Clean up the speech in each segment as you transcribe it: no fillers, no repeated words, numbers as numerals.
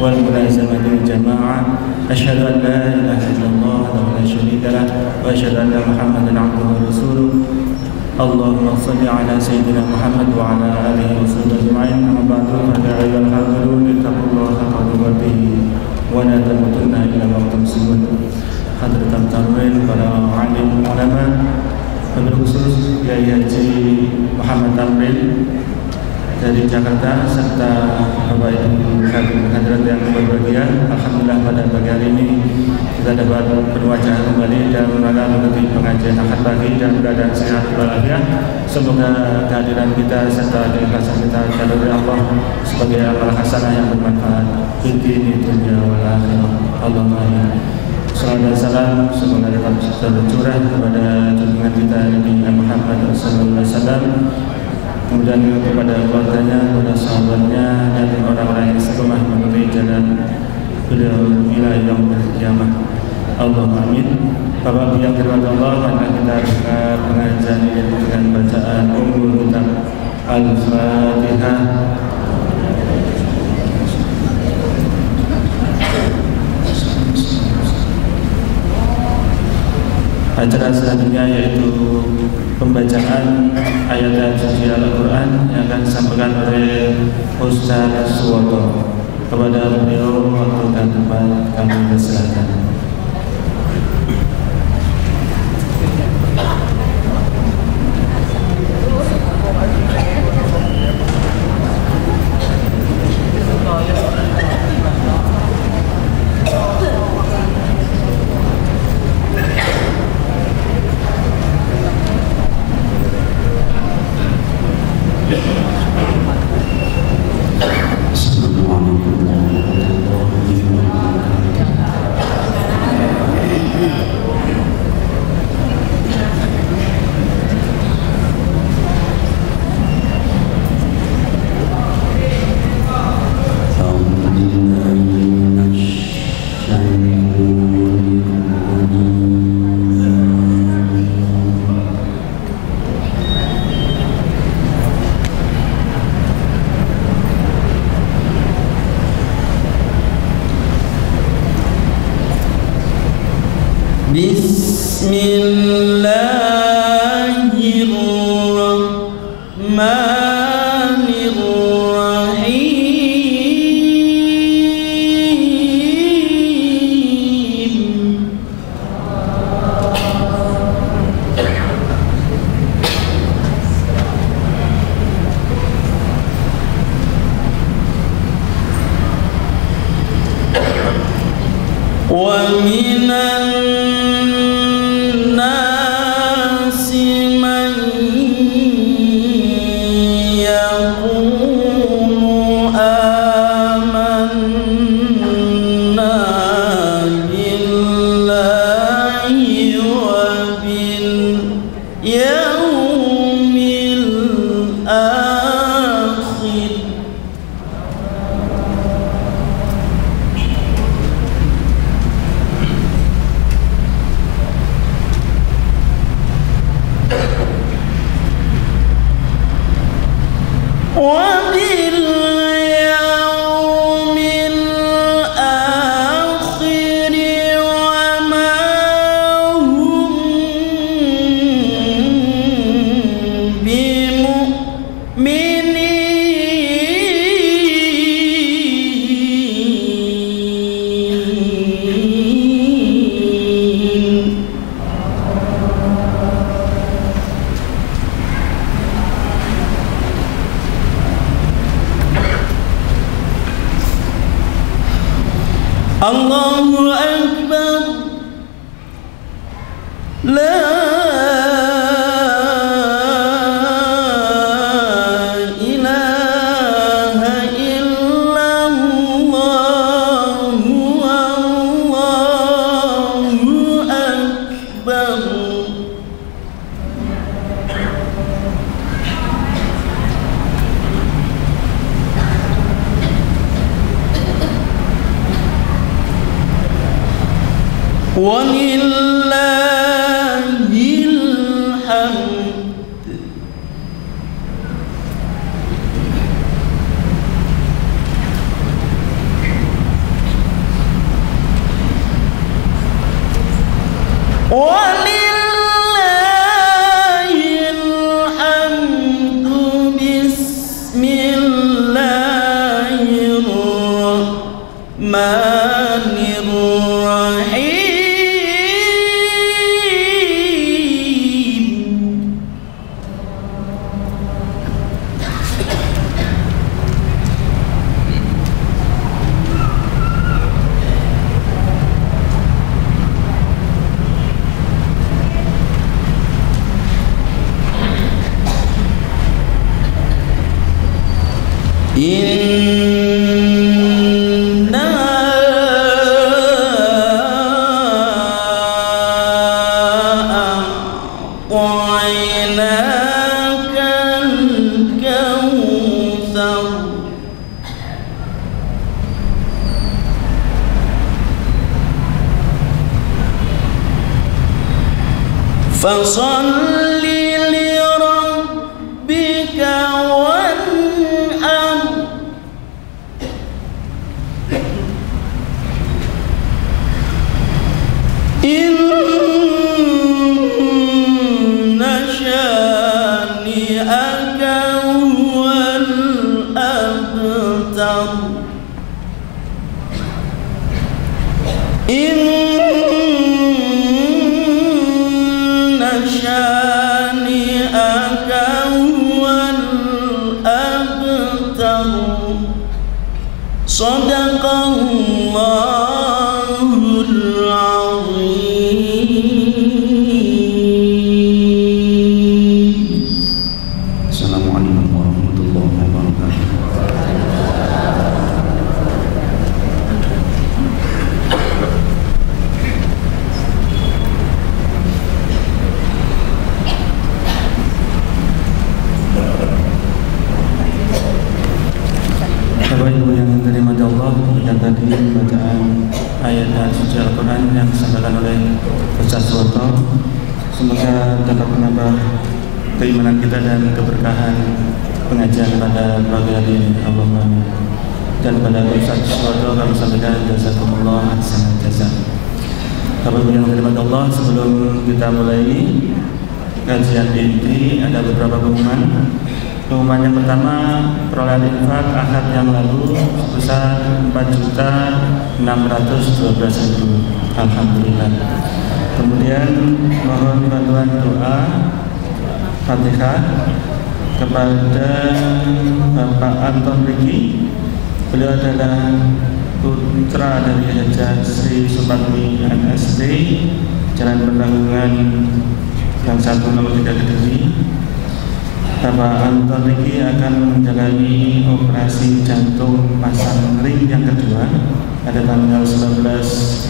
والملازمة الجماعة. أشهد أن لا إله إلا الله وحده لا شريك له وأشهد أن محمدا عبده ورسوله. اللهم صل على سيدنا محمد وعلى آله وصحبه أجمعين. أما بعد فيا أيها الحاضرون اتقوا الله حق تقاته ولا تموتن إلا وأنتم مسلمون. Hadratul Tarwil, para alim ulama, wabil khusus Kiai Haji Muhammad Tamrin dari Jakarta serta Bapak Ibu hadirat yang berbahagia. Alhamdulillah pada pagi hari ini kita dapat berwajah kembali dan mengikuti pengajian akad pagi dan keadaan sehat walafiat. Semoga kehadiran kita serta keikhlasan kita dari Allah sebagai amal hasanah yang bermanfaat di dunia wal akhirah. Allahumma amin. Salam dan salam semoga dapat tercurah kepada junjungan kita Nabi Muhammad sallallahu alaihi wasallam, kemudian kepada keluarganya, kepada sahabatnya dan orang-orang yang istiqomah mengikuti jalan beliau ila yaumil qiyamah. Allahumma amin. Bapak yang dirahmati Allah, mari kita buka pengajian ini dengan bacaan Ummul Kitab Al-Fatihah. Acara selanjutnya yaitu pembacaan ayat suci Al-Quran yang akan disampaikan oleh Ustaz Suwoto. Kepada beliau waktu dan tempat kami persilakan. Allahu Akbar. La ilaha illallah. Allahu Akbar. Walillahil hamd. Inna a'tainakal kautsar fasalli lirabbika wanhar inna syani'aka huwal abtar inna syani'aka huwal abtar Shadaqallahul azim. Assalamualaikum warahmatullahi wabarakatuh. Bapak Ibu yang dirahmati Allah, dan tadi bacaan ayat suci Al-Quran yang disampaikan oleh Ustaz Suwoto, semoga dapat menambah keimanan kita dan keberkahan pengajian pada pagi hari ini. Allahumma amin. Dan pada Ustaz Suwoto kami sampaikan jazakumullah ahsanal jazaa. Bapak Ibu yang dirahmati Allah, sebelum kita mulai kajian inti ada beberapa pengumuman. Pengumuman yang pertama, perolehan infak akad yang lalu sebesar 4.612.000. Alhamdulillah. Kemudian mohon bantuan doa Fatihah kepada Bapak Anton Riki. Beliau adalah putra dari Hajah Sri Supatmi MSD, Jalan Pertanggungan Gang 1 nomor 3 Kediri. Bapak Anton Riki akan menjalani operasi jantung pasang ring yang kedua pada tanggal 19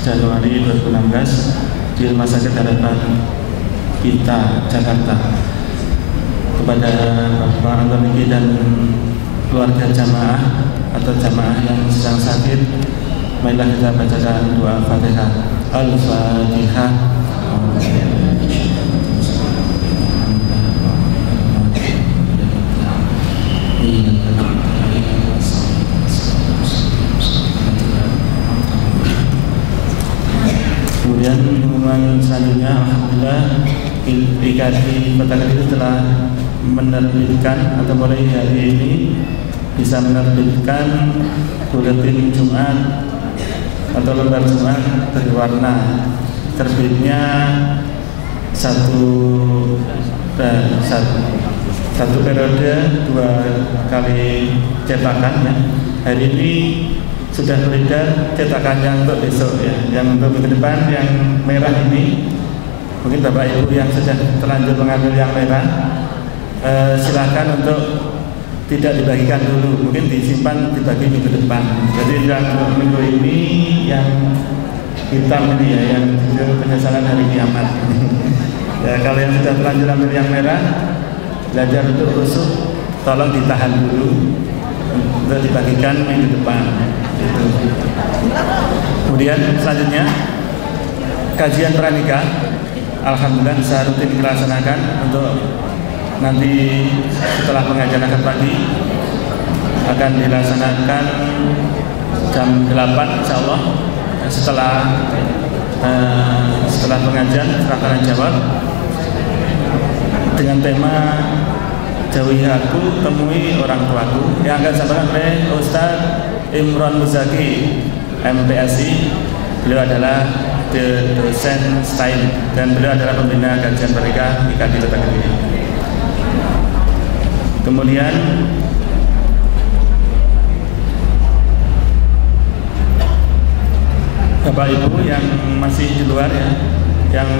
Januari 2016 di Rumah Sakit Harapan Kita, Jakarta. Kepada Bapak Anton Riki dan keluarga jamaah atau jamaah yang sedang sakit, marilah kita bacakan doa Fatihah. Al-Fatihah. Kemudian pengumuman selanjutnya, alhamdulillah IKADI Kota Kediri telah menerbitkan atau mulai hari ini bisa menerbitkan buletin Jumat atau lembar Jumat berwarna. Terbitnya satu periode 2 kali cetakan ya. Hari ini sudah beredar cetakan yang untuk besok ya, yang untuk minggu depan yang merah ini. Mungkin Bapak Ibu yang sudah terlanjur mengambil yang merah, silakan untuk tidak dibagikan dulu, mungkin disimpan dibagi minggu depan. Jadi yang minggu ini yang hitam ini ya, yang penyesalan hari kiamat. Ya, kalau yang sudah terlanjur ambil yang merah, belajar untuk khusyuk, tolong ditahan dulu untuk dibagikan minggu depan. Gitu. Kemudian selanjutnya kajian pranikah, alhamdulillah bisa rutin dilaksanakan untuk nanti setelah pengajian akad pagi akan dilaksanakan jam 8 insyaallah setelah pengajian tanya jawab dengan tema Jauhi Aku, Temui Orang Tuaku yang akan disampaikan oleh Ustaz Imron Muzaki MPSI. Beliau adalah dosen STAIN dan beliau adalah pembina kajian pranikah IKADI Kota Kediri. Kemudian Bapak Ibu yang masih di luar ya, yang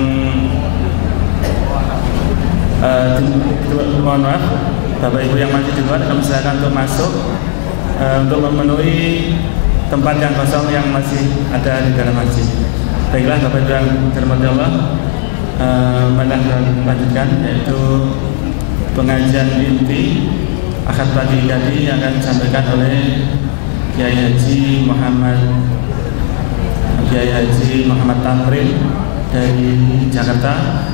mohon maaf, Bapak Ibu yang masih di luar, kami silakan untuk masuk untuk memenuhi tempat yang kosong yang masih ada di dalam masjid. Baiklah Bapak Ibu yang dirahmati Allah, lanjutkan yaitu pengajian inti akad pagi tadi yang akan disampaikan oleh Kiai Haji Muhammad Tamrin dari Jakarta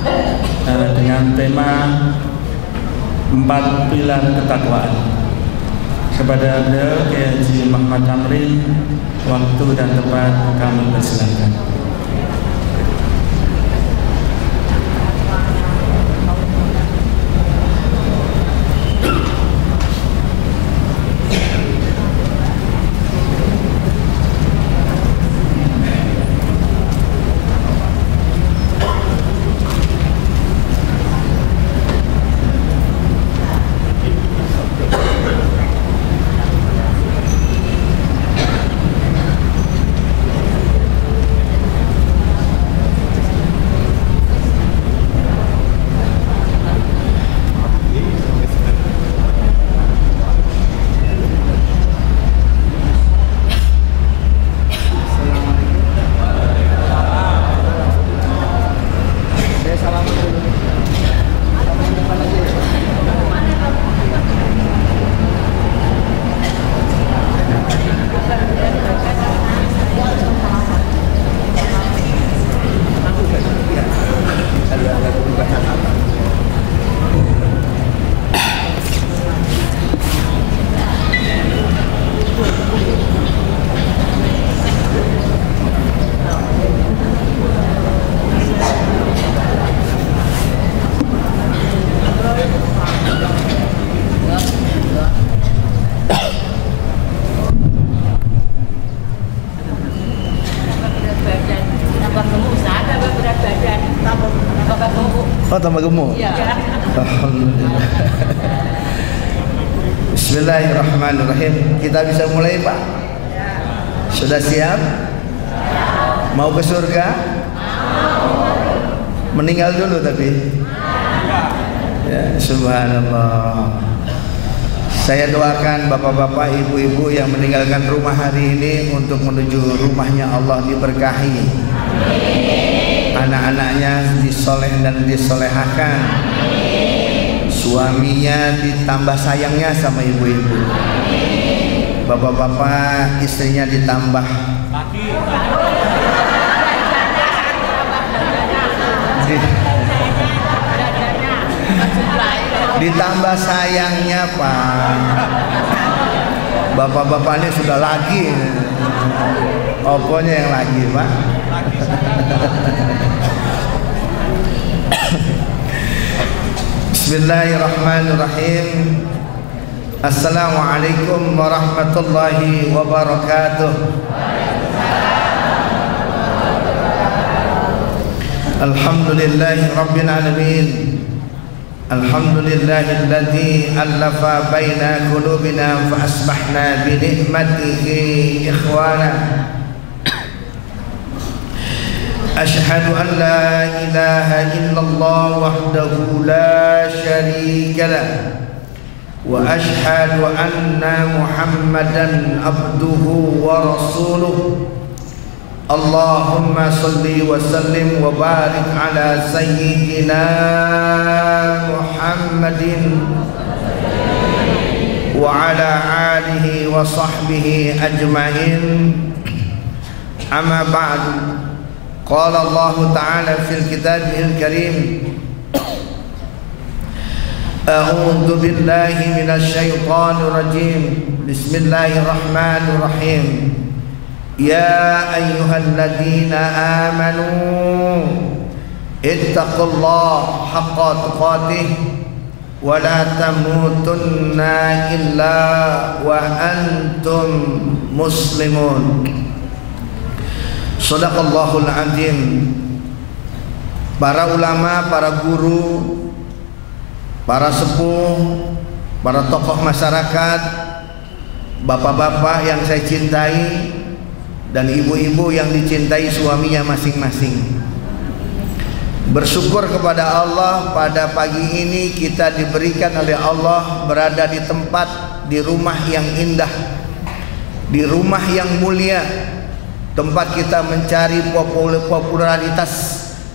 dengan tema 4 pilar ketakwaan. Kepada beliau Kiai Haji Muhammad Tamrin, waktu dan tempat kami persilakan. Oh, tambah gemuk? Iya. Alhamdulillah. Bismillahirrahmanirrahim. Kita bisa mulai, Pak? Sudah siap? Mau ke surga? Meninggal dulu tapi? Ya, subhanallah. Saya doakan bapak-bapak, ibu-ibu yang meninggalkan rumah hari ini untuk menuju rumahnya Allah diberkahi. Anak-anaknya disoleh dan disolehakan, suaminya ditambah sayangnya sama ibu-ibu, bapak-bapak istrinya ditambah ditambah sayangnya, Pak. Bapak-bapak ini sudah lagi, oponya yang lagi, Pak. Bismillahirrahmanirrahim. Assalamualaikum warahmatullahi wabarakatuh. Alhamdulillahi rabbil alamin. Alhamdulillahilladzi allafa baina qulubina fa asbahna bi ni'matihi ikhwana. أشهد أن لا إله إلا الله وحده لا شريك له وأشهد أن محمدا عبده ورسوله اللهم صل وسلم وبارك على سيدنا محمد وعلى آله وصحبه أجمعين أما بعد قال الله تعالى في الكتاب الكريم أعوذ بالله من الشيطان الرجيم بسم الله الرحمن الرحيم يا أيها الذين آمنوا اتقوا الله حق تقاته ولا تموتن إلا وأنتم مسلمون. Shadaqallahul azim. Para ulama, para guru, para sepuh, para tokoh masyarakat, bapak-bapak yang saya cintai dan ibu-ibu yang dicintai suaminya masing-masing. Bersyukur kepada Allah, pada pagi ini kita diberikan oleh Allah berada di tempat, di rumah yang indah, di rumah yang mulia, tempat kita mencari popularitas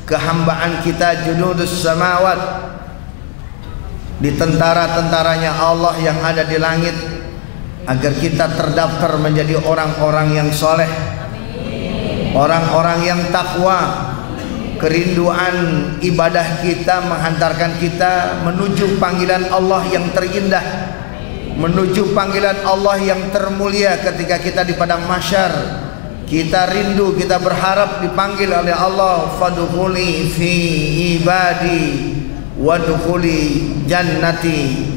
kehambaan kita, junudus samawat, di tentara-tentaranya Allah yang ada di langit, agar kita terdaftar menjadi orang-orang yang soleh, orang-orang yang takwa. Kerinduan ibadah kita menghantarkan kita menuju panggilan Allah yang terindah, menuju panggilan Allah yang termulia ketika kita di padang mahsyar. Kita rindu, kita berharap dipanggil oleh Allah, fadkhuli fi ibadi wadkhuli jannati.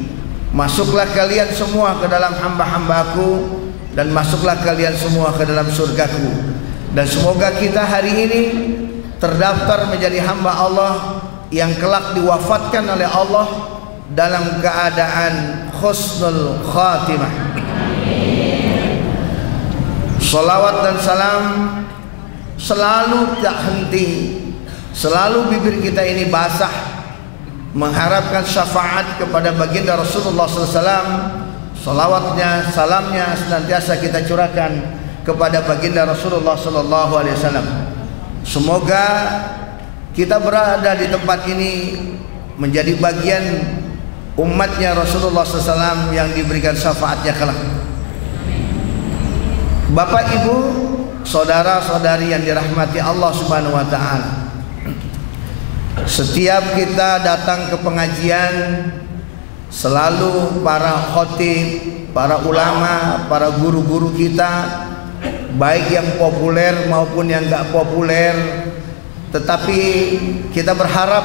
Masuklah kalian semua ke dalam hamba-hambaku, dan masuklah kalian semua ke dalam surgaku. Dan semoga kita hari ini terdaftar menjadi hamba Allah yang kelak diwafatkan oleh Allah dalam keadaan husnul khatimah. Salawat dan salam selalu tak henti, selalu bibir kita ini basah mengharapkan syafaat kepada baginda Rasulullah SAW. Salawatnya, salamnya senantiasa kita curahkan kepada baginda Rasulullah SAW. Semoga kita berada di tempat ini menjadi bagian umatnya Rasulullah SAW yang diberikan syafaatnya kelak. Bapak, Ibu, saudara-saudari yang dirahmati Allah Subhanahu wa taala. Setiap kita datang ke pengajian, selalu para khatib, para ulama, para guru-guru kita, baik yang populer maupun yang enggak populer, tetapi kita berharap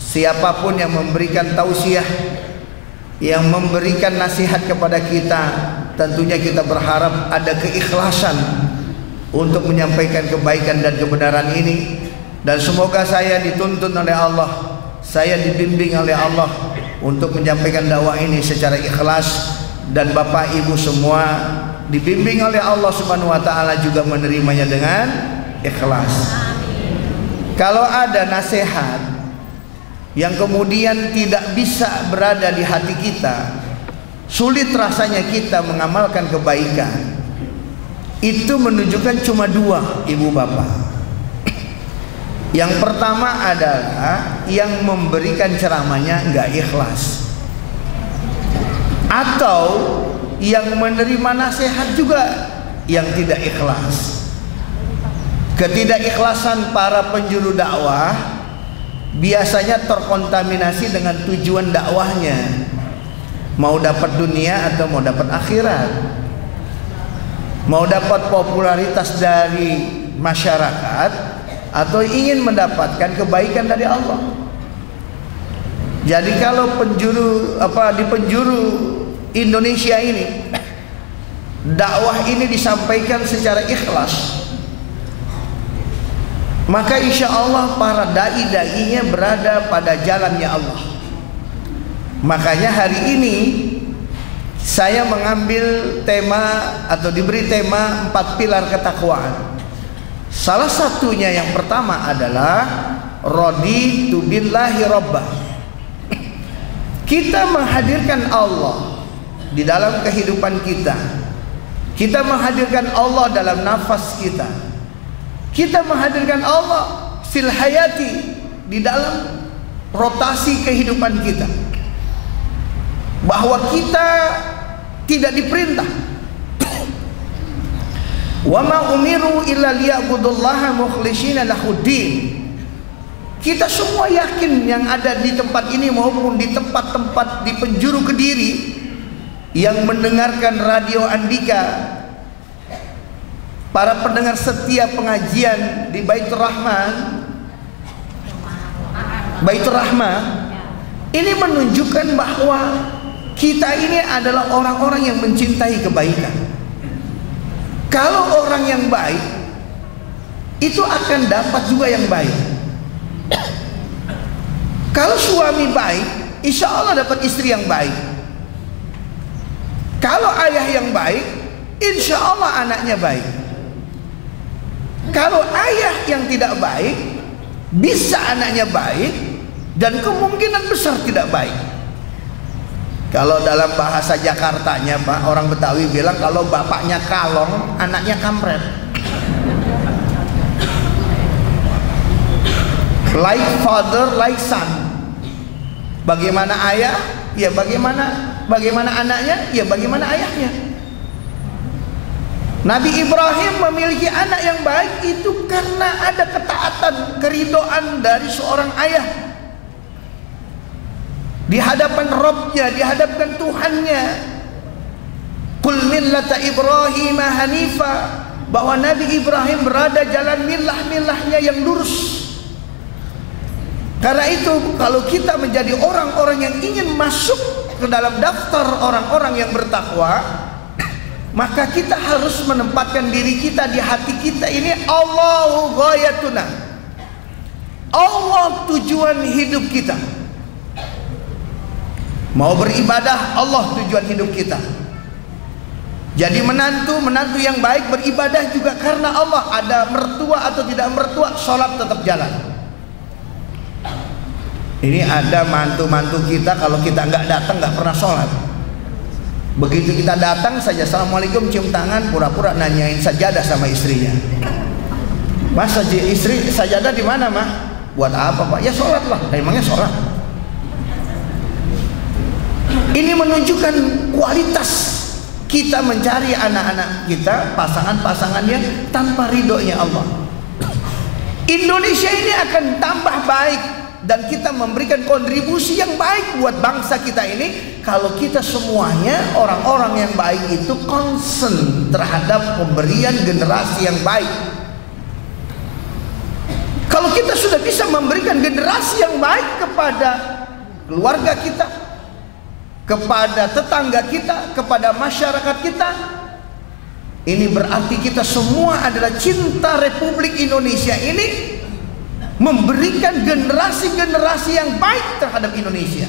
siapapun yang memberikan tausiah, yang memberikan nasihat kepada kita, tentunya kita berharap ada keikhlasan untuk menyampaikan kebaikan dan kebenaran ini. Dan semoga saya dituntun oleh Allah, saya dibimbing oleh Allah untuk menyampaikan dakwah ini secara ikhlas, dan Bapak Ibu semua dibimbing oleh Allah Subhanahu wa taala juga menerimanya dengan ikhlas. Kalau ada nasihat yang kemudian tidak bisa berada di hati kita, sulit rasanya kita mengamalkan kebaikan, itu menunjukkan cuma dua, Ibu Bapak. Yang pertama adalah yang memberikan ceramahnya enggak ikhlas, atau yang menerima nasihat juga yang tidak ikhlas. Ketidakikhlasan para penjuru dakwah biasanya terkontaminasi dengan tujuan dakwahnya, mau dapat dunia atau mau dapat akhirat, mau dapat popularitas dari masyarakat atau ingin mendapatkan kebaikan dari Allah. Jadi kalau di penjuru Indonesia ini dakwah ini disampaikan secara ikhlas, maka insya Allah para dai-dainya berada pada jalannya Allah. Makanya hari ini saya mengambil tema atau diberi tema 4 pilar ketakwaan. Salah satunya yang pertama adalah raditu billahi rabbah. Kita menghadirkan Allah di dalam kehidupan kita. Kita menghadirkan Allah dalam nafas kita. Kita menghadirkan Allah fil hayati, di dalam rotasi kehidupan kita. Bahwa kita tidak diperintah, wa ma umiru illa liya'budullaha mukhlishina lahuddin. Kita semua yakin yang ada di tempat ini maupun di tempat-tempat di penjuru Kediri yang mendengarkan Radio Andika, para pendengar setia pengajian di Baitur Rahmah, ini menunjukkan bahwa kita ini adalah orang-orang yang mencintai kebaikan. Kalau orang yang baik, itu akan dapat juga yang baik. Kalau suami baik, insya Allah dapat istri yang baik. Kalau ayah yang baik, insya Allah anaknya baik. Kalau ayah yang tidak baik, bisa anaknya baik, dan kemungkinan besar tidak baik. Kalau dalam bahasa Jakartanya Pak, orang Betawi bilang kalau bapaknya kalong, anaknya kampret. Like father, like son. Bagaimana ayah, ya bagaimana anaknya, ya bagaimana ayahnya. Nabi Ibrahim memiliki anak yang baik itu karena ada ketaatan, keridhaan dari seorang ayah di hadapan Rabbnya, di hadapan Tuhannya. Qul millata Ibrahim hanifa, bahwa Nabi Ibrahim berada jalan millah-millahnya yang lurus. Karena itu kalau kita menjadi orang-orang yang ingin masuk ke dalam daftar orang-orang yang bertakwa, maka kita harus menempatkan diri kita di hati kita ini Allahu ghayatuna, Allah tujuan hidup kita. Mau beribadah, Allah tujuan hidup kita. Jadi menantu yang baik beribadah juga karena Allah. Ada mertua atau tidak mertua, sholat tetap jalan. Ini ada mantu-mantu kita, kalau kita nggak datang nggak pernah sholat. Begitu kita datang saja, assalamualaikum, cium tangan, pura-pura nanyain sajadah sama istrinya. Mas, istri sajadah di mana mah? Buat apa Pak? Ya sholat lah. Emangnya sholat? Ini menunjukkan kualitas kita mencari anak-anak kita, pasangan-pasangan yang tanpa ridhonya Allah. Indonesia ini akan tambah baik dan kita memberikan kontribusi yang baik buat bangsa kita ini kalau kita semuanya orang-orang yang baik itu concern terhadap pemberian generasi yang baik. Kalau kita sudah bisa memberikan generasi yang baik kepada keluarga kita, kepada tetangga kita, kepada masyarakat kita, ini berarti kita semua adalah cinta Republik Indonesia ini, memberikan generasi-generasi yang baik terhadap Indonesia.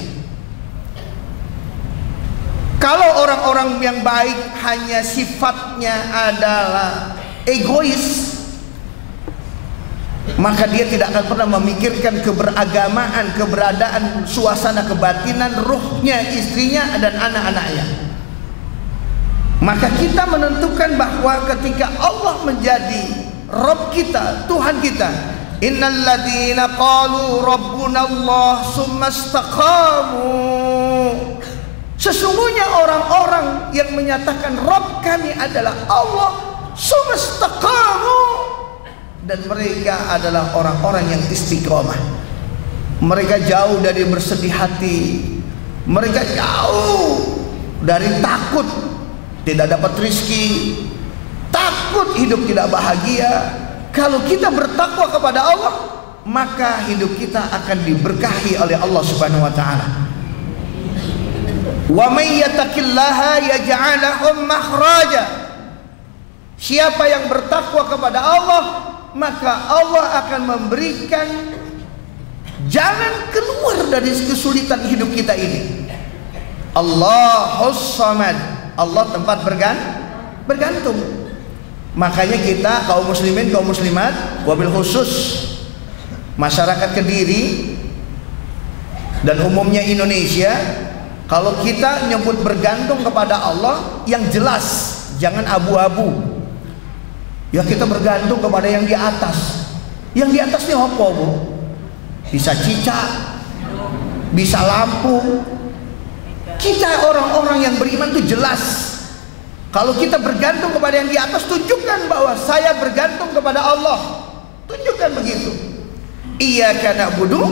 Kalau orang-orang yang baik hanya sifatnya adalah egois, maka dia tidak akan pernah memikirkan keberagamaan, keberadaan, suasana kebatinan, ruhnya, istrinya dan anak-anaknya. Maka kita menentukan bahwa ketika Allah menjadi Rabb kita, Tuhan kita, innal ladzina qalu rabbuna Allah tsumma istaqamu, sesungguhnya orang-orang yang menyatakan Rabb kami adalah Allah, tsumma istaqamu, dan mereka adalah orang-orang yang istiqomah. Mereka jauh dari bersedih hati, mereka jauh dari takut tidak dapat rezeki, takut hidup tidak bahagia. Kalau kita bertakwa kepada Allah, maka hidup kita akan diberkahi oleh Allah Subhanahu wa taala. Wa may yattaqillaha yaj'al lahu makhraja, siapa yang bertakwa kepada Allah, maka Allah akan memberikan jalan keluar dari kesulitan hidup kita ini. Allahus Samad, Allah tempat bergantung. Makanya kita kaum muslimin, kaum muslimat, wabil khusus masyarakat Kediri dan umumnya Indonesia, kalau kita nyebut bergantung kepada Allah yang jelas, jangan abu-abu. Ya kita bergantung kepada yang di atas. Yang di atas ini apa Bu? Bisa cicak, bisa lampu. Kita orang-orang yang beriman itu jelas. Kalau kita bergantung kepada yang di atas, tunjukkan bahwa saya bergantung kepada Allah. Tunjukkan begitu. Iyyaka na'budu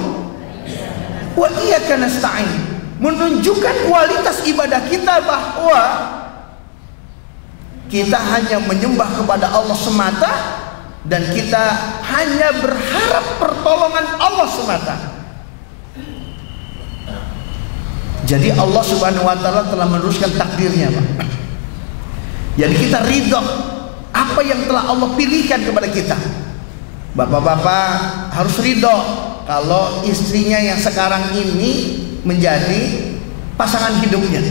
wa iyyaka nasta'in. Menunjukkan kualitas ibadah kita bahwa kita hanya menyembah kepada Allah semata dan kita hanya berharap pertolongan Allah semata. Jadi Allah Subhanahu wa taala telah meneruskan takdirnya, Pak. Jadi kita ridho apa yang telah Allah pilihkan kepada kita. Bapak-bapak harus ridho kalau istrinya yang sekarang ini menjadi pasangan hidupnya.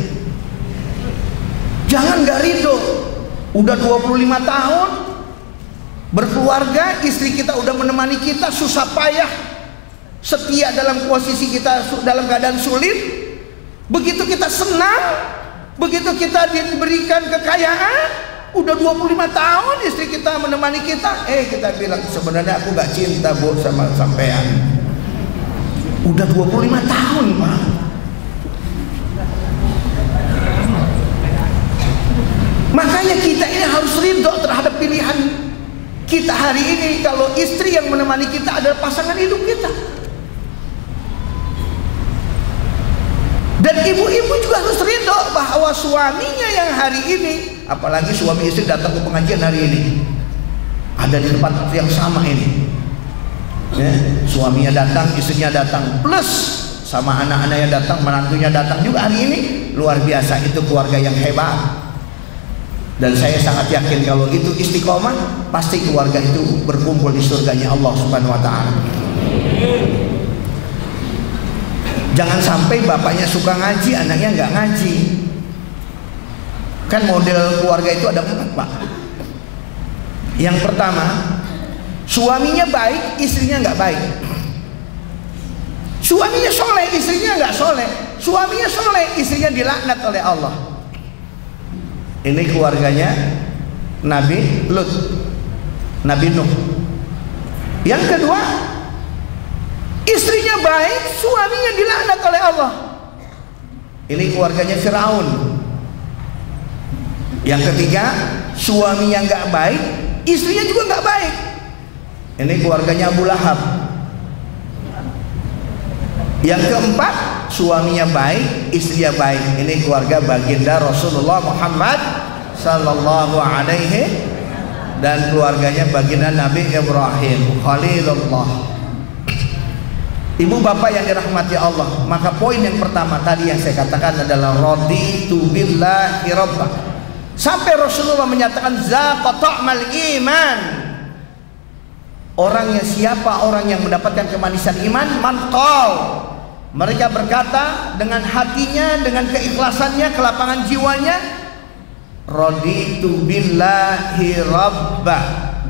Jangan nggak ridho. Udah 25 tahun berkeluarga, istri kita udah menemani kita susah payah, setia dalam posisi kita dalam keadaan sulit, Begitu kita senang, begitu kita diberikan kekayaan, udah 25 tahun istri kita menemani kita, kita bilang sebenarnya aku gak cinta Bu sama sampean. Udah 25 tahun Pak. Makanya kita ini harus ridho terhadap pilihan kita hari ini. Kalau istri yang menemani kita adalah pasangan hidup kita. Dan ibu-ibu juga harus ridho bahwa suaminya yang hari ini, apalagi suami istri datang ke pengajian hari ini, ada di tempat yang sama ini, ya, suaminya datang, istrinya datang, plus sama anak-anaknya datang, menantunya datang juga hari ini. Luar biasa, itu keluarga yang hebat. Dan saya sangat yakin kalau itu istiqomah, pasti keluarga itu berkumpul di surganya Allah Subhanahu wa ta'ala. Jangan sampai bapaknya suka ngaji, anaknya nggak ngaji. Kan model keluarga itu ada 4 Pak. Yang pertama, suaminya baik, istrinya nggak baik. Suaminya soleh, istrinya nggak soleh. Suaminya soleh, istrinya dilaknat oleh Allah. Ini keluarganya Nabi Lut, Nabi Nuh. Yang kedua, istrinya baik, suaminya dilaknat oleh Allah. Ini keluarganya Firaun. Yang ketiga, suaminya nggak baik, istrinya juga nggak baik. Ini keluarganya Abu Lahab. Yang keempat, suaminya baik, istrinya baik. Ini keluarga baginda Rasulullah Muhammad sallallahu alaihi, dan keluarganya baginda Nabi Ibrahim Khalilullah. Ibu bapak yang dirahmati Allah, maka poin yang pertama tadi yang saya katakan adalah raditu billahi rabba. Sampai Rasulullah menyatakan zaqa ta'mal iman. Orangnya siapa? Orang yang mendapatkan kemanisan iman, manqal. Mereka berkata dengan hatinya, dengan keikhlasannya, kelapangan jiwanya, raditu billahi rabba.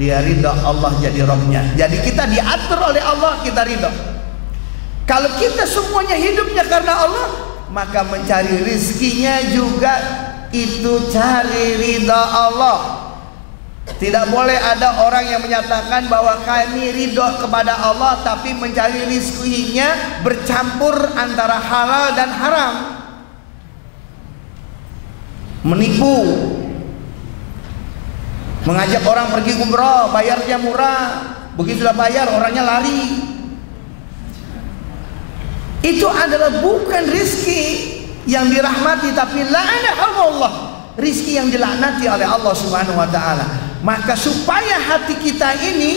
Dia ridha Allah jadi Rabbnya. Jadi kita diatur oleh Allah, kita ridha. Kalau kita semuanya hidupnya karena Allah, maka mencari rizkinya juga itu cari ridha Allah. Tidak boleh ada orang yang menyatakan bahwa kami ridho kepada Allah tapi mencari rizkinya bercampur antara halal dan haram. Menipu, mengajak orang pergi umroh, bayarnya murah, begitu sudah bayar orangnya lari. Itu adalah bukan rizki yang dirahmati, tapi la'anahumullah, rizki yang dilaknati oleh Allah Subhanahu wa ta'ala. Maka supaya hati kita ini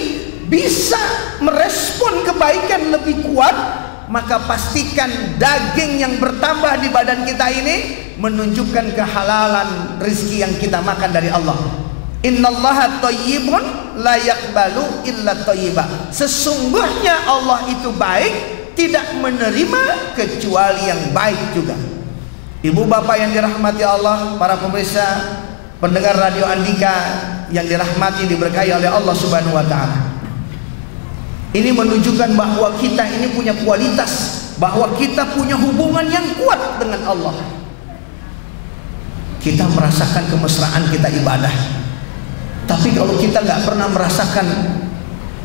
bisa merespon kebaikan lebih kuat, maka pastikan daging yang bertambah di badan kita ini menunjukkan kehalalan rizki yang kita makan dari Allah. Innallaha thayyibun la yaqbalu illa thayyiba. Sesungguhnya Allah itu baik, tidak menerima kecuali yang baik juga. Ibu bapak yang dirahmati Allah, para pemirsa pendengar Radio Andika yang dirahmati, diberkahi oleh Allah Subhanahu wa ta'ala. Ini menunjukkan bahwa kita ini punya kualitas, bahwa kita punya hubungan yang kuat dengan Allah. Kita merasakan kemesraan kita ibadah. Tapi kalau kita nggak pernah merasakan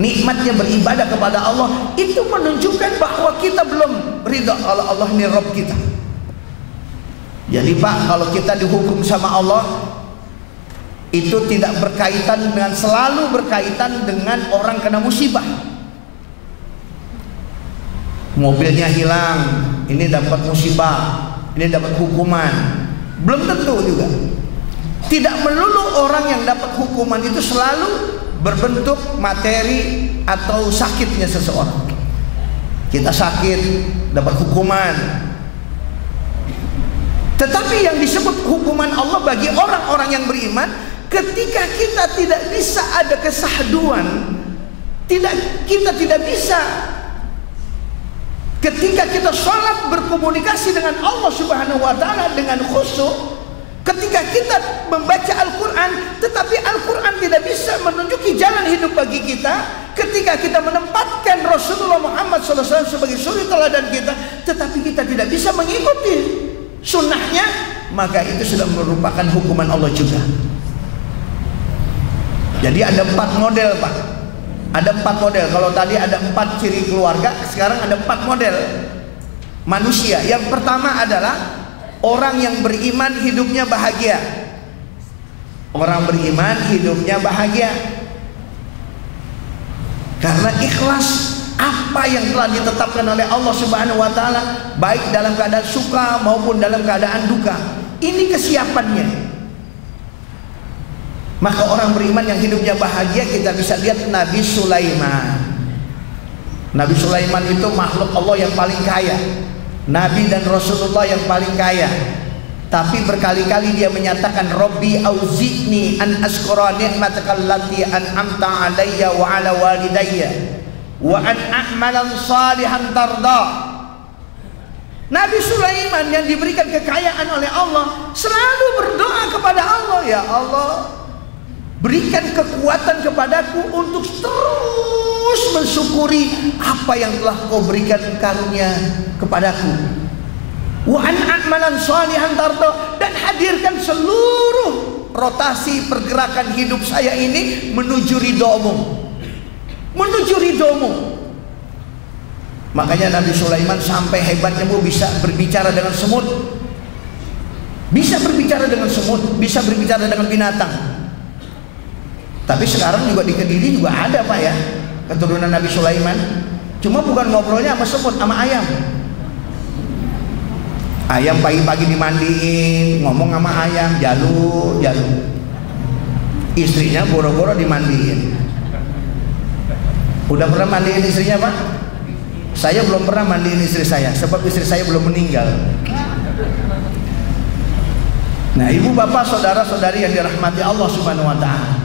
nikmatnya beribadah kepada Allah, itu menunjukkan bahwa kita belum ridha kalau Allah ini Rabb kita. Jadi Pak, kalau kita dihukum sama Allah, itu tidak berkaitan dengan, selalu berkaitan dengan orang kena musibah. Mobilnya hilang, ini dapat musibah, ini dapat hukuman. Belum tentu juga. Tidak melulu orang yang dapat hukuman itu selalu berbentuk materi atau sakitnya seseorang. Kita sakit, dapat hukuman. Tetapi yang disebut hukuman Allah bagi orang-orang yang beriman, ketika kita tidak bisa ada kesahduan, kita tidak bisa ketika kita sholat berkomunikasi dengan Allah Subhanahu wa ta'ala dengan khusyuk, ketika kita membaca Al-Quran tetapi Al-Quran tidak bisa menunjuki jalan hidup bagi kita, ketika kita menempatkan Rasulullah Muhammad SAW sebagai suri teladan kita tetapi kita tidak bisa mengikuti sunnahnya, maka itu sudah merupakan hukuman Allah juga. Jadi ada 4 model Pak. Ada 4 model. Kalau tadi ada 4 ciri keluarga, sekarang ada 4 model manusia. Yang pertama adalah orang yang beriman hidupnya bahagia. Orang beriman hidupnya bahagia karena ikhlas apa yang telah ditetapkan oleh Allah Subhanahu wa taala, baik dalam keadaan suka maupun dalam keadaan duka. Ini kesiapannya. Maka orang beriman yang hidupnya bahagia, kita bisa lihat Nabi Sulaiman. Nabi Sulaiman itu makhluk Allah yang paling kaya, Nabi dan Rasulullah yang paling kaya. Tapi berkali-kali dia menyatakan, Rabbi auzi'ni an askura ni'matakal lati an'amta alayya wa ala walidayya wa an a'malan salihan tarda. Nabi Sulaiman yang diberikan kekayaan oleh Allah selalu berdoa kepada Allah, ya Allah, berikan kekuatan kepadaku untuk terus mensyukuri apa yang telah Kau berikan karunia kepadaku. Wa an a'malan shalihan tarda, dan hadirkan seluruh rotasi pergerakan hidup saya ini menuju ridhomu. Menuju ridhomu. Makanya Nabi Sulaiman sampai hebatnya bisa berbicara dengan semut. Bisa berbicara dengan semut, bisa berbicara dengan binatang. Tapi sekarang juga di Kediri juga ada Pak ya, keturunan Nabi Sulaiman. Cuma bukan ngobrolnya sama semut, sama ayam. Ayam pagi-pagi dimandiin, ngomong sama ayam, jalu. Istrinya boro-boro dimandiin. Udah pernah mandiin istrinya Pak? Saya belum pernah mandiin istri saya, sebab istri saya belum meninggal. Nah, ibu bapak saudara-saudari yang dirahmati Allah Subhanahu wa taala.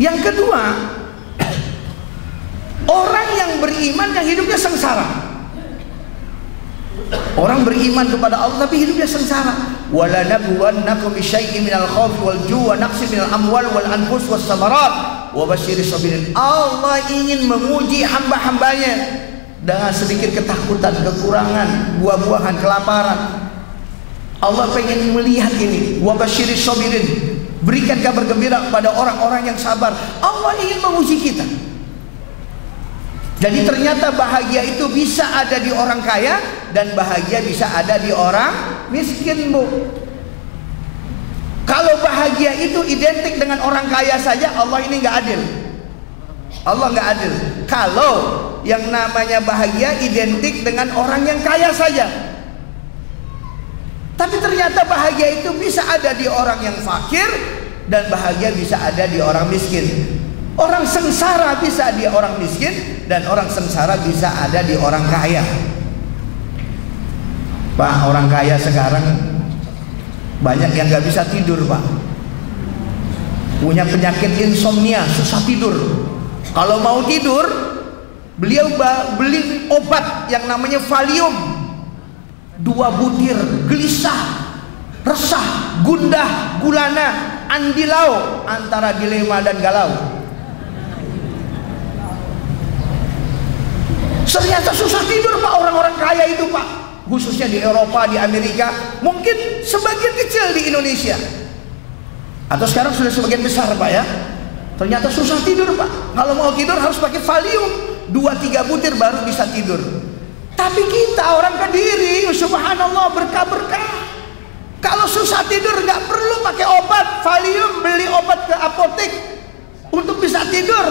Yang kedua, orang yang beriman yang hidupnya sengsara. Orang beriman kepada Allah tapi hidupnya sengsara. Wala nabluwannakum bisyai'in minal khawfi wal ju'i wa naqsin minal amwal wal anfus was samarat wa basyiris sabirin. Allah ingin menguji hamba-hambanya dengan sedikit ketakutan, kekurangan, buah-buahan, kelaparan. Allah pengen melihat ini. Wa basyiris sabirin. Berikan kabar gembira kepada orang-orang yang sabar. Allah ingin menguji kita. Jadi ternyata bahagia itu bisa ada di orang kaya dan bahagia bisa ada di orang miskin, Bu. Kalau bahagia itu identik dengan orang kaya saja, Allah ini nggak adil. Allah nggak adil. Kalau yang namanya bahagia identik dengan orang yang kaya saja. Tapi ternyata bahagia itu bisa ada di orang yang fakir dan bahagia bisa ada di orang miskin. Orang sengsara bisa di orang miskin dan orang sengsara bisa ada di orang kaya. Pak, orang kaya sekarang banyak yang nggak bisa tidur Pak. Punya penyakit insomnia, susah tidur. Kalau mau tidur, beliau beli obat yang namanya Valium. 2 butir, gelisah, resah, gundah, gulana, andilau, antara dilema dan galau. Ternyata susah tidur Pak orang-orang kaya itu Pak, khususnya di Eropa, di Amerika, mungkin sebagian kecil di Indonesia, atau sekarang sudah sebagian besar Pak ya. Ternyata susah tidur Pak. Kalau mau tidur harus pakai Valium 2-3 butir baru bisa tidur. Tapi kita orang Kediri, subhanallah, berkah-berkah. Kalau susah tidur nggak perlu pakai obat Valium, beli obat ke apotek untuk bisa tidur.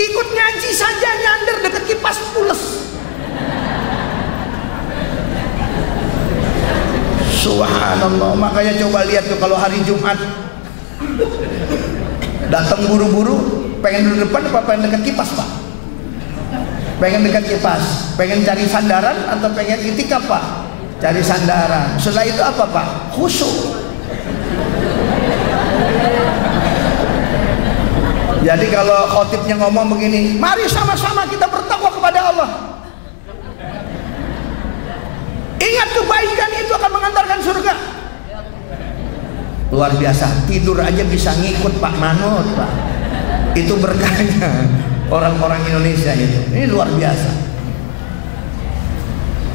Ikut ngaji saja, nyandar dekat kipas pules. Subhanallah. Makanya coba lihat tuh kalau hari Jumat datang buru-buru, pengen duduk depan apa pengen dekat kipas Pak? Pengen dekat kipas, pengen cari sandaran atau pengen itikaf Pak? Cari sandaran. Setelah itu apa Pak? Khusyuk. Jadi kalau khotibnya ngomong begini, mari sama-sama kita bertakwa kepada Allah. Ingat kebaikan itu akan mengantarkan surga. Luar biasa, tidur aja bisa ngikut Pak Manut Pak. Itu berkahnya orang-orang Indonesia itu. Ini luar biasa.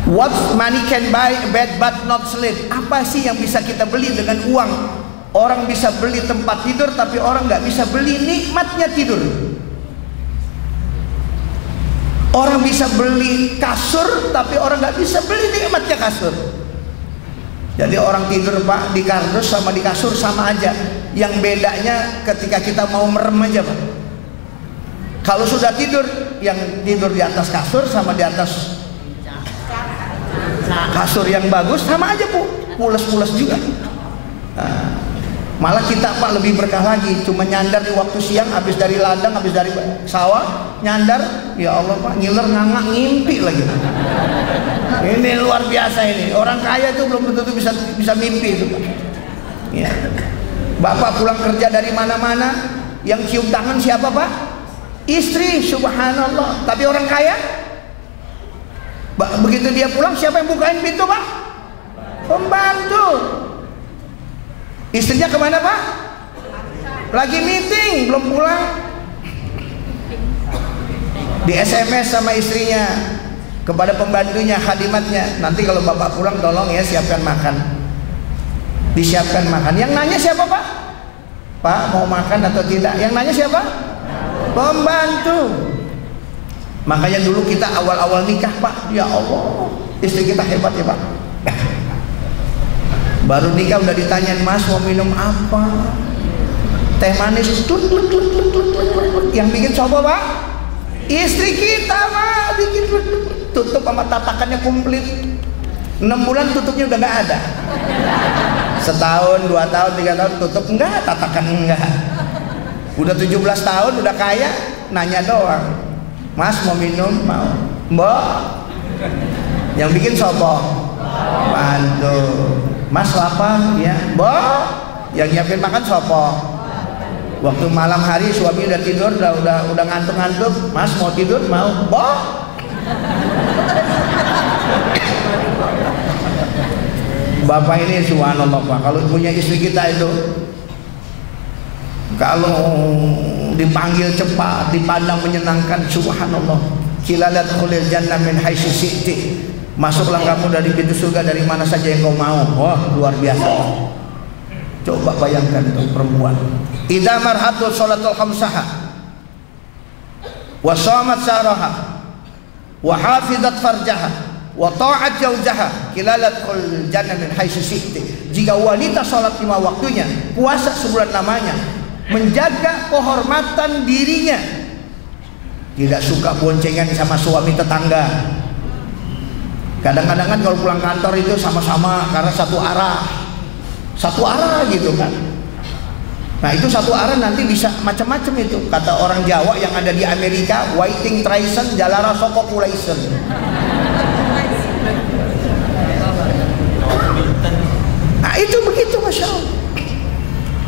What money can buy, bed but not sleep. Apa sih yang bisa kita beli dengan uang? Orang bisa beli tempat tidur, tapi orang nggak bisa beli nikmatnya tidur. Orang bisa beli kasur, tapi orang nggak bisa beli nikmatnya kasur. Jadi orang tidur Pak di kardus sama di kasur sama aja. Yang bedanya ketika kita mau merem aja Pak. Kalau sudah tidur, yang tidur di atas kasur sama di atas kasur yang bagus sama aja Bu, pules-pules juga. Nah, malah kita Pak lebih berkah lagi, cuma nyandar di waktu siang, habis dari ladang, habis dari sawah, nyandar, ya Allah Pak, ngiler ngangak ngimpi lagi. Ini luar biasa ini. Orang kaya itu belum tentu bisa mimpi itu Pak. Ya. Bapak pulang kerja dari mana-mana, yang cium tangan siapa Pak? Istri, subhanallah. Tapi orang kaya, begitu dia pulang, siapa yang bukain pintu Pak? Pembantu. Istrinya kemana Pak? Lagi meeting, belum pulang. Di SMS sama istrinya kepada pembantunya, khadimatnya, nanti kalau bapak pulang tolong ya siapkan makan. Disiapkan makan. Yang nanya siapa Pak? Pak mau makan atau tidak? Yang nanya siapa? Pembantu. Makanya dulu kita awal-awal nikah Pak, ya Allah, istri kita hebat ya Pak. Baru nikah udah ditanyain, Mas mau minum apa? Teh manis, yang bikin coba Pak? Istri kita Pak, bikin tutup sama tatakannya komplit. 6 bulan tutupnya udah nggak ada. Setahun, 2 tahun, 3 tahun tutup enggak, tatakan enggak. Udah 17 tahun, udah kaya, nanya doang. Mas mau minum? Mau. Mbak, yang bikin sopo? Bantu. Mas lapar? Ya. Mbak, yang nyiapin makan sopo? Waktu malam hari suami udah tidur, udah ngantuk-ngantuk. Mas mau tidur? Mau. Mbak. Bapak ini subhanallah Pak, kalau punya istri kita itu, kalau dipanggil cepat, dipandang menyenangkan, subhanallah. Kilalat khulil jannah min haitsu syi'ti. Masuklah kamu dari pintu surga dari mana saja yang kau mau. Wah, luar biasa. Coba bayangkan tuh perempuan. Idza marhatul salatul khamsaha wa shamat syahraha wa hafizat farjaha wa ta'at zawjaha kilalat khulil jannah min haitsu syi'ti. Jika wanita salat 5 waktunya, puasa sebulan namanya, menjaga kehormatan dirinya, tidak suka boncengan sama suami tetangga. Kadang-kadang kan kalau pulang kantor itu sama-sama karena satu arah gitu kan. Nah itu satu arah nanti bisa macam-macam itu. Kata orang Jawa yang ada di Amerika, waiting traisen jalara soko kulaisen. Nah itu begitu Masya Allah.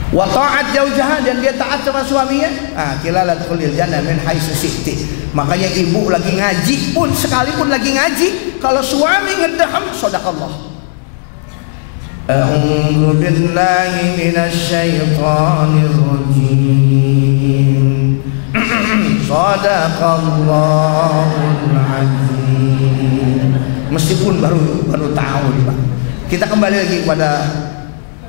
Wa ta'at zaujaha, dan dia taat sama suaminya. Kilalat khulil jannah min haitsu syi'ti. Makanya ibu lagi ngaji pun, sekalipun lagi ngaji, kalau suami ngedaham, sadaqallah. A'udzu billahi minasy syaithanir rajim. Sadaqallahul azim. Meskipun baru tahu Pak. Kita kembali lagi pada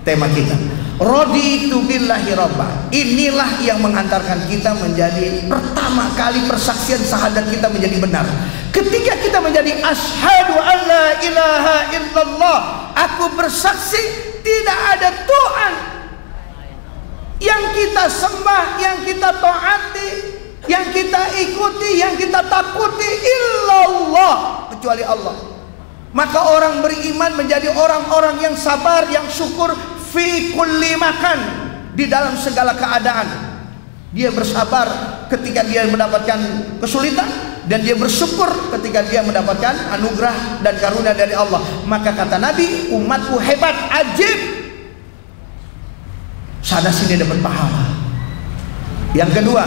tema kita. Raditu billahi rabba. Inilah yang menghantarkan kita menjadi pertama kali persaksian syahadat kita menjadi benar. Ketika kita menjadi asyhadu an la ilaha illallah, aku bersaksi tidak ada Tuhan yang kita sembah, yang kita taati, yang kita ikuti, yang kita takuti illallah, kecuali Allah. Maka orang beriman menjadi orang-orang yang sabar, yang syukur fi kulli makan, di dalam segala keadaan. Dia bersabar ketika dia mendapatkan kesulitan, dan dia bersyukur ketika dia mendapatkan anugerah dan karunia dari Allah. Maka kata Nabi, umatku hebat, ajib, sana sini dapat pahala. Yang kedua,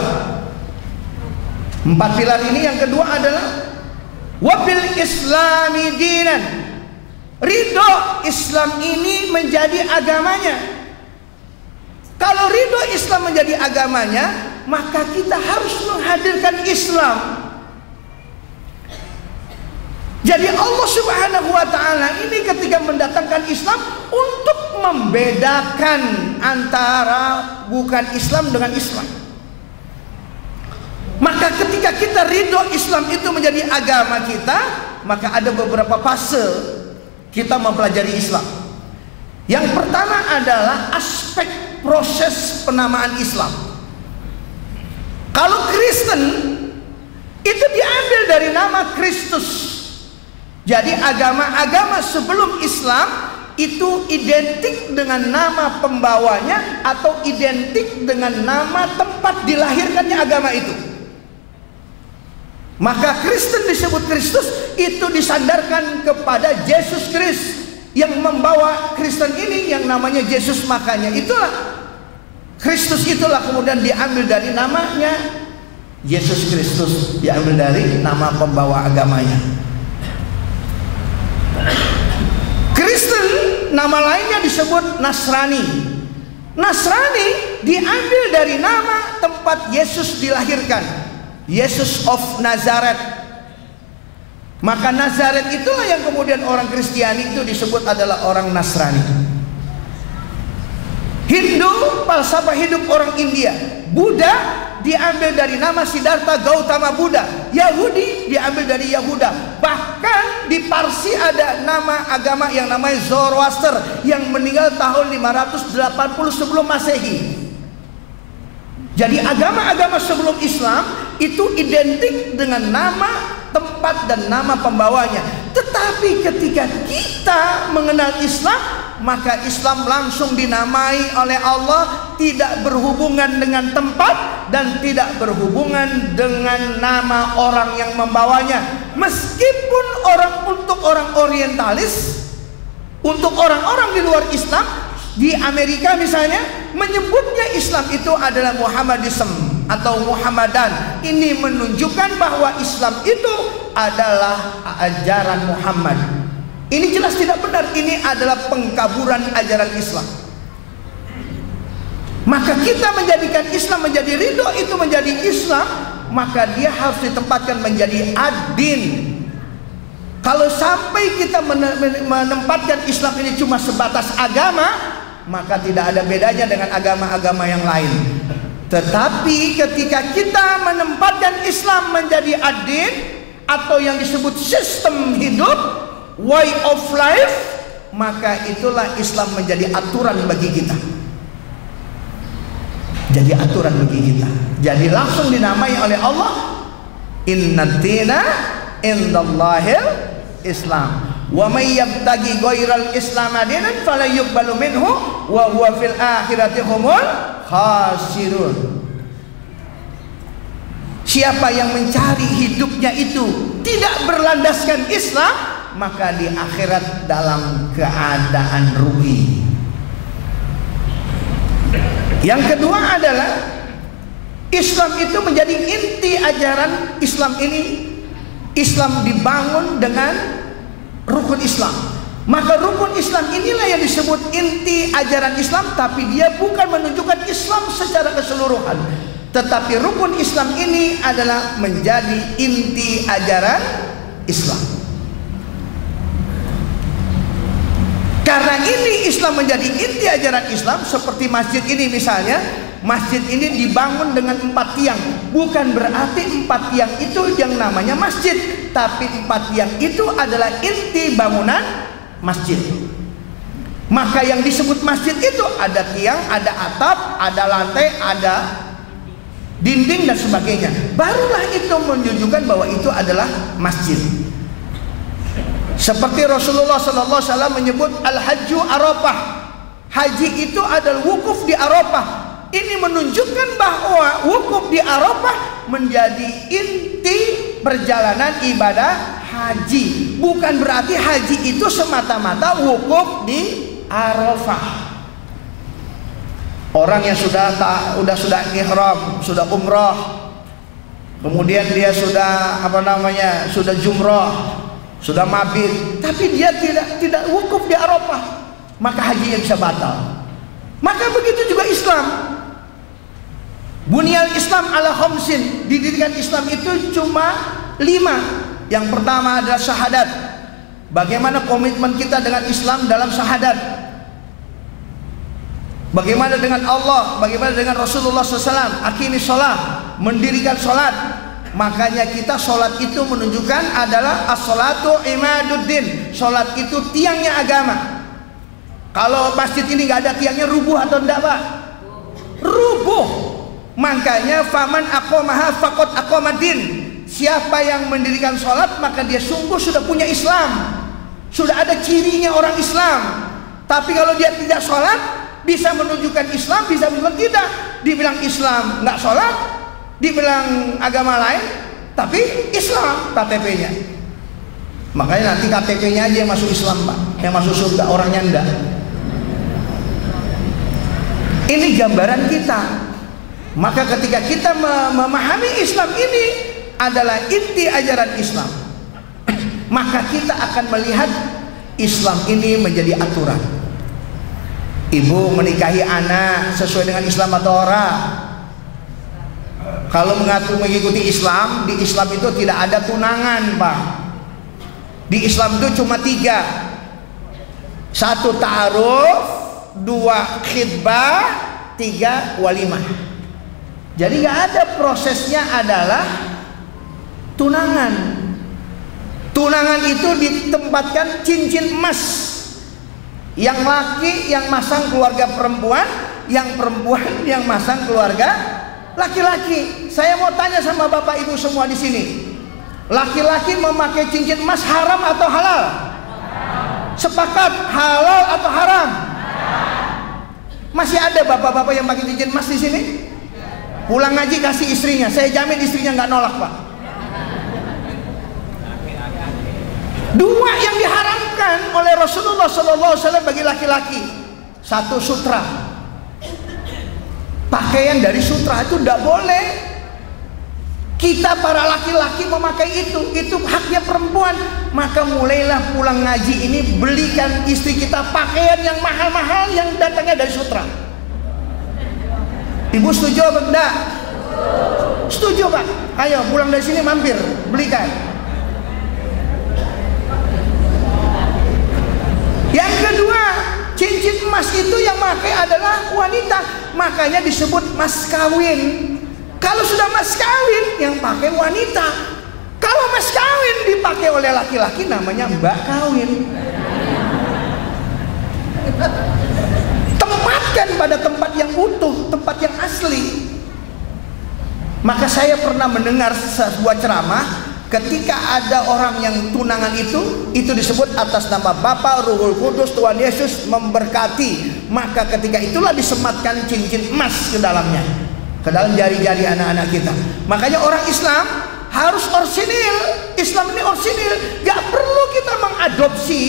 4 pilar ini, yang kedua adalah wabil islami dinan. Ridho Islam ini menjadi agamanya. Kalau ridho Islam menjadi agamanya, maka kita harus menghadirkan Islam. Jadi Allah Subhanahu wa ta'ala ini ketika mendatangkan Islam untuk membedakan antara bukan Islam dengan Islam. Maka ketika kita ridho Islam itu menjadi agama kita, maka ada beberapa fase kita mempelajari Islam. Yang pertama adalah aspek proses penamaan Islam. Kalau Kristen itu diambil dari nama Kristus. Jadi agama-agama sebelum Islam itu identik dengan nama pembawanya atau identik dengan nama tempat dilahirkannya agama itu. Maka Kristen disebut Kristus itu disandarkan kepada Yesus Kristus yang membawa Kristen ini yang namanya Yesus. Makanya itulah Kristus, itulah kemudian diambil dari namanya Yesus Kristus, diambil dari nama pembawa agamanya. Kristen nama lainnya disebut Nasrani. Nasrani diambil dari nama tempat Yesus dilahirkan, Yesus of Nazaret. Maka Nazaret itulah yang kemudian orang Kristiani itu disebut adalah orang Nasrani. Hindu, falsafah hidup orang India. Buddha diambil dari nama Siddhartha Gautama Buddha. Yahudi diambil dari Yahuda. Bahkan di Parsi ada nama agama yang namanya Zoroaster yang meninggal tahun 580 sebelum Masehi. Jadi agama-agama sebelum Islam itu identik dengan nama, tempat dan nama pembawanya. Tetapi ketika kita mengenal Islam, maka Islam langsung dinamai oleh Allah, tidak berhubungan dengan tempat dan tidak berhubungan dengan nama orang yang membawanya. Meskipun untuk orang orientalis, untuk orang-orang di luar Islam, di Amerika misalnya menyebutnya Islam itu adalah Muhammadism atau Muhammadan. Ini menunjukkan bahwa Islam itu adalah ajaran Muhammad. Ini jelas tidak benar. Ini adalah pengkaburan ajaran Islam. Maka kita menjadikan Islam menjadi ridho itu menjadi Islam, maka dia harus ditempatkan menjadi ad-din. Kalau sampai kita menempatkan Islam ini cuma sebatas agama, maka tidak ada bedanya dengan agama-agama yang lain. Tetapi ketika kita menempatkan Islam menjadi ad-din atau yang disebut sistem hidup, way of life, maka itulah Islam menjadi aturan bagi kita. Jadi aturan bagi kita. Jadi langsung dinamai oleh Allah, Inna dina indallahil Islam. Wa may yabtaghi ghairal Islam dinan fala yuqbalu minhu wa huwa fil akhirati humul khasirun. Siapa yang mencari hidupnya itu tidak berlandaskan Islam, maka di akhirat dalam keadaan rugi. Yang kedua adalah Islam itu menjadi inti ajaran Islam ini. Islam dibangun dengan rukun Islam. Maka rukun Islam inilah yang disebut inti ajaran Islam, tapi dia bukan menunjukkan Islam secara keseluruhan. Tetapi rukun Islam ini adalah menjadi inti ajaran Islam. Karena ini Islam menjadi inti ajaran Islam, seperti masjid ini misalnya. Masjid ini dibangun dengan 4 tiang. Bukan berarti 4 tiang itu yang namanya masjid, tapi 4 tiang itu adalah inti bangunan masjid. Maka yang disebut masjid itu ada tiang, ada atap, ada lantai, ada dinding dan sebagainya. Barulah itu menunjukkan bahwa itu adalah masjid. Seperti Rasulullah SAW menyebut Al-Hajju Arafah. Haji itu adalah wukuf di Arafah. Ini menunjukkan bahwa wukuf di Arafah menjadi inti perjalanan ibadah haji. Bukan berarti haji itu semata-mata wukuf di Arafah. Orang yang sudah ihram, sudah umrah, kemudian dia sudah sudah jumrah, sudah mabit, tapi dia tidak wukuf di Arafah, maka hajinya bisa batal. Maka begitu juga Islam. Bunyal Islam ala khamsin, didirikan Islam itu cuma 5. Yang pertama adalah syahadat. Bagaimana komitmen kita dengan Islam dalam syahadat? Bagaimana dengan Allah? Bagaimana dengan Rasulullah SAW? Aqimis sholat, mendirikan sholat. Makanya kita sholat itu menunjukkan adalah as-sholatu imaduddin. Sholat itu tiangnya agama. Kalau masjid ini nggak ada tiangnya, rubuh atau enggak, Pak? Rubuh. Makanya faman aqamaha faqad aqamaddin. Siapa yang mendirikan sholat maka dia sungguh sudah punya Islam, sudah ada cirinya orang Islam. Tapi kalau dia tidak sholat, bisa menunjukkan Islam, bisa menunjukkan tidak. Dibilang Islam nggak sholat, dibilang agama lain, tapi Islam KTP-nya. Makanya nanti KTP-nya aja yang masuk Islam, Pak, yang masuk surga, orangnya enggak. Ini gambaran kita. Maka ketika kita memahami Islam ini adalah inti ajaran Islam, maka kita akan melihat Islam ini menjadi aturan. Ibu menikahi anak sesuai dengan Islam atau ora? Kalau mengatur mengikuti Islam, di Islam itu tidak ada tunangan, Pak. Di Islam itu cuma 3. 1 ta'aruf, 2 khitbah, 3 walimah. Jadi nggak ada, prosesnya adalah tunangan. Tunangan itu ditempatkan cincin emas. Yang laki yang masang keluarga perempuan, yang perempuan yang masang keluarga laki-laki. Saya mau tanya sama Bapak Ibu semua di sini. Laki-laki memakai cincin emas haram atau halal? Sepakat halal atau haram? Masih ada bapak-bapak yang pakai cincin emas di sini? Pulang ngaji kasih istrinya, saya jamin istrinya nggak nolak, Pak. 2 yang diharamkan oleh Rasulullah SAW bagi laki-laki. 1 sutra. Pakaian dari sutra itu tidak boleh. Kita para laki-laki memakai itu haknya perempuan. Maka mulailah pulang ngaji ini belikan istri kita pakaian yang mahal-mahal yang datangnya dari sutra. Ibu setuju apa enggak? Setuju, Pak. Ayo pulang dari sini mampir belikan. Yang kedua, cincin emas itu yang pakai adalah wanita. Makanya disebut mas kawin. Kalau sudah mas kawin, yang pakai wanita. Kalau mas kawin dipakai oleh laki-laki, namanya mbak kawin. Tempatkan pada tempat yang utuh, tempat yang asli. Maka saya pernah mendengar sebuah ceramah, ketika ada orang yang tunangan itu disebut atas nama Bapa, Ruhul Kudus, Tuhan Yesus memberkati. Maka ketika itulah disematkan cincin emas ke dalamnya, ke dalam jari-jari anak-anak kita. Makanya orang Islam harus orsinil. Islam ini orsinil. Gak perlu kita mengadopsi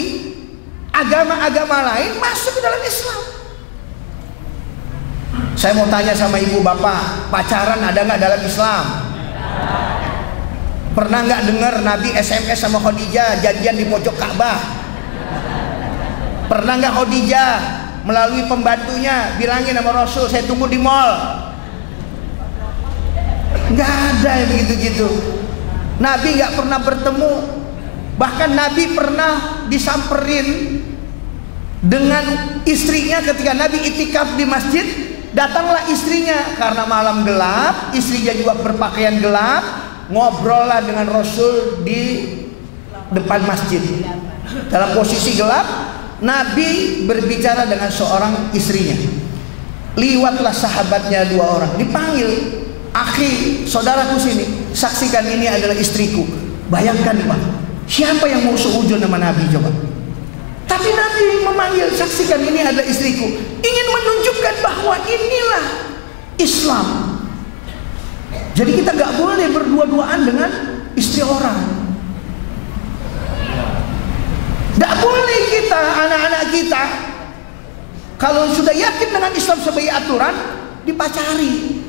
agama-agama lain masuk ke dalam Islam. Saya mau tanya sama ibu bapak, pacaran ada nggak dalam Islam? Pernah nggak dengar Nabi SMS sama Khadijah janjian di pojok Ka'bah? Pernah nggak Khadijah melalui pembantunya bilangin sama Rasul, saya tunggu di mall? Nggak ada yang begitu-gitu. Nabi nggak pernah bertemu. Bahkan Nabi pernah disamperin dengan istrinya ketika Nabi itikaf di masjid. Datanglah istrinya karena malam gelap, istrinya juga berpakaian gelap. Ngobrollah dengan Rasul di depan masjid. Dalam posisi gelap, Nabi berbicara dengan seorang istrinya. Liwatlah sahabatnya 2 orang, dipanggil, akhi, saudaraku sini, saksikan ini adalah istriku. Bayangkan, Pak, siapa yang mau seujun sama Nabi coba? Tapi Nabi memanggil, saksikan ini adalah istriku. Ingin menunjukkan bahwa inilah Islam. Jadi kita gak boleh berdua-duaan dengan istri orang. Gak boleh kita, anak-anak kita, kalau sudah yakin dengan Islam sebagai aturan, dipacari.